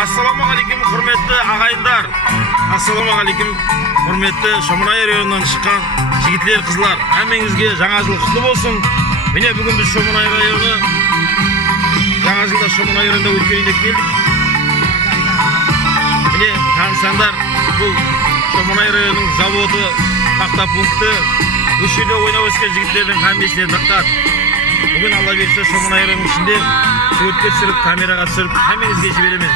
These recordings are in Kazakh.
Ассалаумағалейкум, құрметті ағайындар. Ассалаумағалейкум, құрметті Шомонай районынан шыққан жігітлер, қызлар. Әмеңізге жаңа жыл құтты болсын. Міне бүгін біз Шомонай районы жаңа жылда Шомонай районында өткейін деп келдік. Міне танысаңдар, бұл Шомонай районының заводы, тақта пункті, өшеде ойнап өскен жігіттердің қамесіне дықтат. Бүгін Алла берсе Шомонай районының ішінде суретке түсіріп, камераға түсіріп, әмеңізге жіберемін.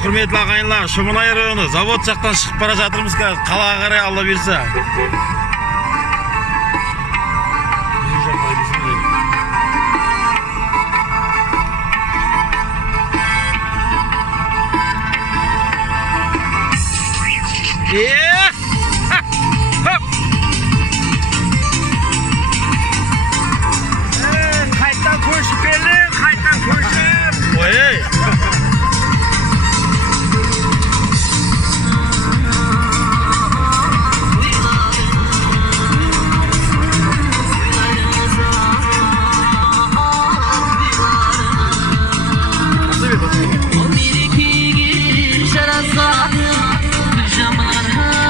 Құрметті ағайындар, Шомонай районы завод жақтан шығып бара жатырмыз, қалаға қарай Алла берсе. Қайттан көшіп келдің, қайттан көшіп. Ой! Şerazat, bir zaman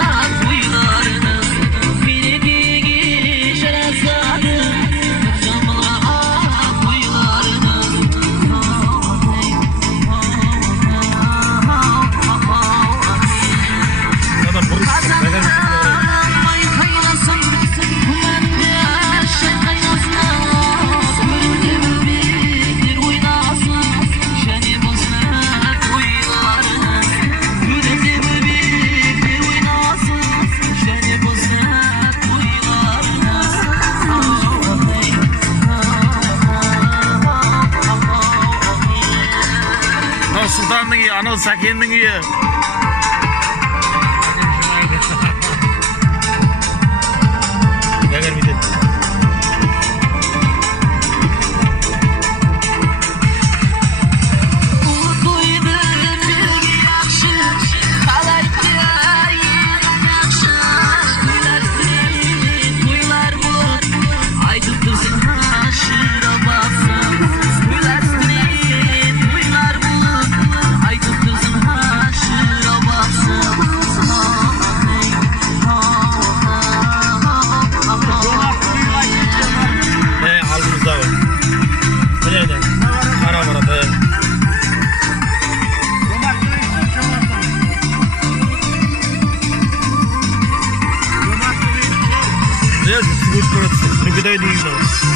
Сәкеннің үйі. Егер бітеді. Aldığımızda var. Buraya da. Ara var da. Yes, good for it. Good idea.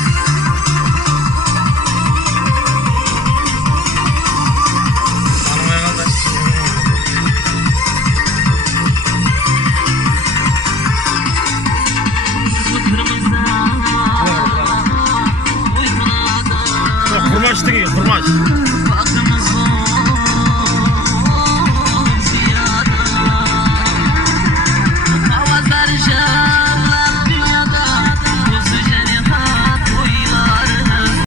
Hurmaç değil, hurmaç.